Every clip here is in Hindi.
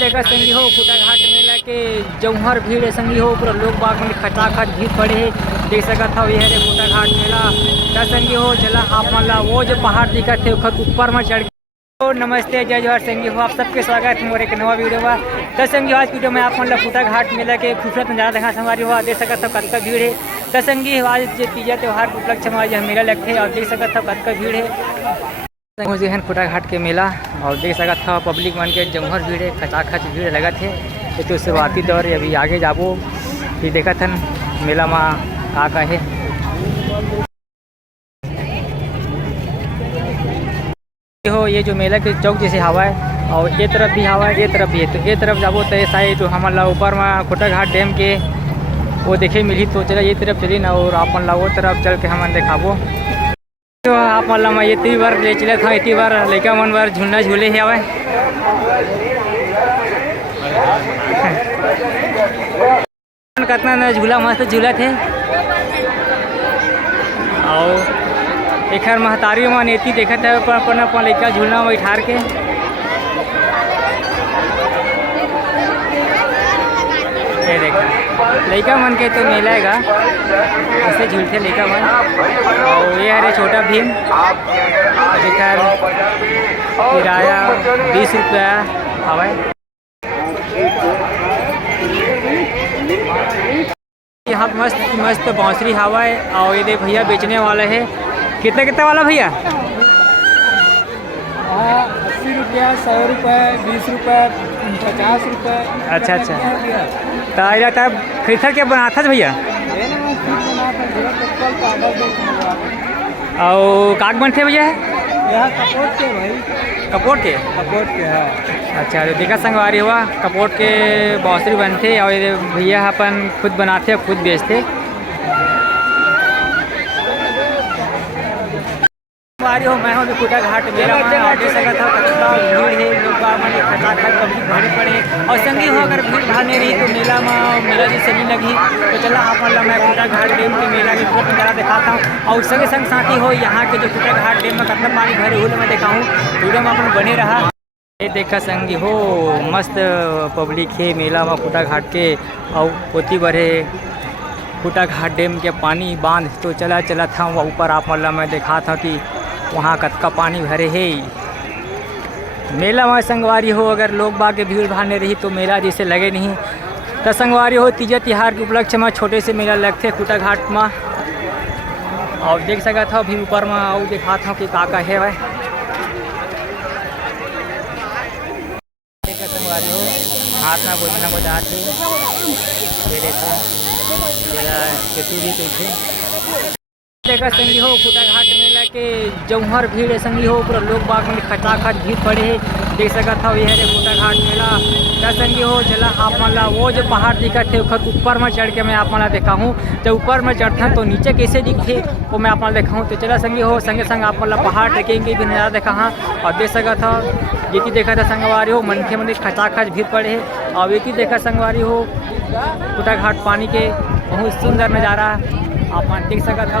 देखा संगी हो खुटा घाट मेला के जौहर भीड़ है संगी हो पूरा लोग बाग में खचाखच भीड़ पड़े है देख सकत हो ये है खुटा घाट मेला का संगी हो चला आप मन ला वो जो पहाड़ दिखत है खत ऊपर में चढ़ तो नमस्ते जय जोहर संगी हो आप सबके स्वागत है मोर एक नवा वीडियो में। तो संगी आज वीडियो में आप मन ला खुटा घाट मेला के खूबसूरत नजारा देखा संगवारी हो देख सकत हो कतका भीड़ है। तो संगी आज तीजा त्यौहार के उपलक्ष्य में आज मेला लगते और देख सकत हो कतका भीड़ है जो है खुटा घाट के मेला और देख सकत हो पब्लिक मन के जमहर भीड़ है खचाखच भीड़ लगत है तो शुरुआती दौर अभी आगे जाबो फिर देखत हन मेला में का है। हो ये जो मेला के चौक जैसे हवा है और ये तरफ भी हवा है ये तरफ भी है तो ये तरफ जाबो तो ऐसा है जो हमन ला ऊपर में खुटा घाट डैम के वो देखे मिली तो चला ये तरफ चली ना और अपन ला वो तरफ चल के हमन दिखाबो। तो आप मन ला मैं इतनी बार ले चला था इतनी बार लड़का मन बार झूलना झूले है हवा कितना ना झूला मस्त झूला थे और एक महतारी मन एती देखत है अपन लड़का झूलना में ठार के ये देखा लड़का मन के तो मेला है ऐसे झूलते लड़का मन और ये है छोटा भीम जेकर किराया 20 रुपया हवा यहाँ मस्त मस्त बांसुरी हवा है और ये भैया बेचने वाला है कितना कितना वाला भैया 80 रुपया 100 रुपये 20 रुपये 50 रुपये। अच्छा अच्छा तो खरीदा क्या बना था भैया और काग बनते भैया कपोट के भाई कपोट के है। अच्छा तो देखा संगवारी हुआ कपोट के बांसुरी बनते और ये भैया अपन खुद बनाते खुद बेचते हो। मैं हूँ खुटा घाट मेला देख सकता था कितना भीड़ है लोग मैंने खचाखच पब्लिक भारी पड़े और संगी हो अगर भीड़ भाड़ नहीं रही तो मेला जैसे नहीं लगी तो चला आप मतलब मैं खुटा घाट डैम के मेला की बहुत नज़ारा दिखाता हूँ और संगे संग साथी हो यहाँ के जो खुटा घाट डैम में कितना पानी भरे हुए मैं दिखाऊँ वीडियो में अपन बने रहा। ये देखा संगी हो मस्त पब्लिक है मेला में खुटा घाट के और पोती भरे खुटा घाट डैम के पानी बांध तो चला था वहाँ ऊपर आप मतलब मैं देखा था कि वहाँ कतका पानी भरे है मेला में संगवारी हो अगर लोग बाग के भीड़ भाड़ नहीं रही तो मेला जैसे लगे नहीं। तो संगवारी हो तीजा तिहार के उपलक्ष्य में छोटे से मेला लगते खुटा घाट में और देख सका था भी ऊपर में और दिखा था कि का है भाई संगवारी हो हाथ में बोझना बजाते देखा संगी हो खुटा घाट मेला के जौहर भीड़ है संगी हो पूरा लोग बाग में खचाखच भीड़ पड़े है देख सकत हो ये है खुटा घाट मेला का संगी हो चला आप मन ला वो जो पहाड़ दिखत है खत ऊपर में चढ़ के मैं आप मन ला दिखाऊँ जब ऊपर में चढ़ता तो नीचे कैसे दिखते वो मैं आप मन दिखाऊँ तो चला संगी हो संगे संग आप मन ला पहाड़ ट्रेकिंग के भी नज़ारा देखा और देख सकत हो ये देखा था संगवारी हो मनखे मन खचाखच भीड़ पड़े है और ये देखा संगवारी हो खुटा घाट पानी के बहुत सुंदर नज़ारा आप देख सकत हो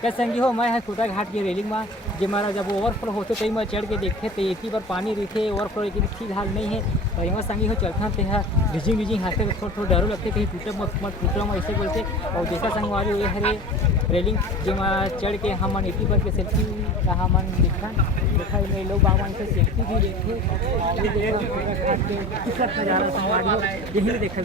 क्या संगी हो मैं है खुटा घाट की रेलिंग में जो हमारा जब ओवरफ्लो होते तो मैं चढ़ के देखते तो एक ही बार पानी रहते ओवरफ्लो एक ठीक हाल नहीं है तो यहाँ संगी हो चलता थे रिजिंग हाथे थोड़ा डरो लगते कहीं टूटा में ऐसे बोलते और देखा संगवारी ये हरे रेलिंग जो चढ़ के हम एक ही बार के सेल्फी का मन देखा लोग बागवान से सेल्फी भी देखते घाट के खूबसूरत नज़ारा संगवारी हो यही देखा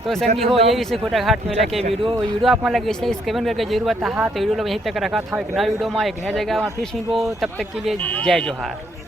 तो संगी हो यही से खुटा घाट मेला के वीडियो आप लगे इसलिए कमेंट करके जरूर बता तो वीडियो यहीं तक रखा था एक नया वीडियो में एक नया जगह में फिर तब तक के लिए जय जोहार।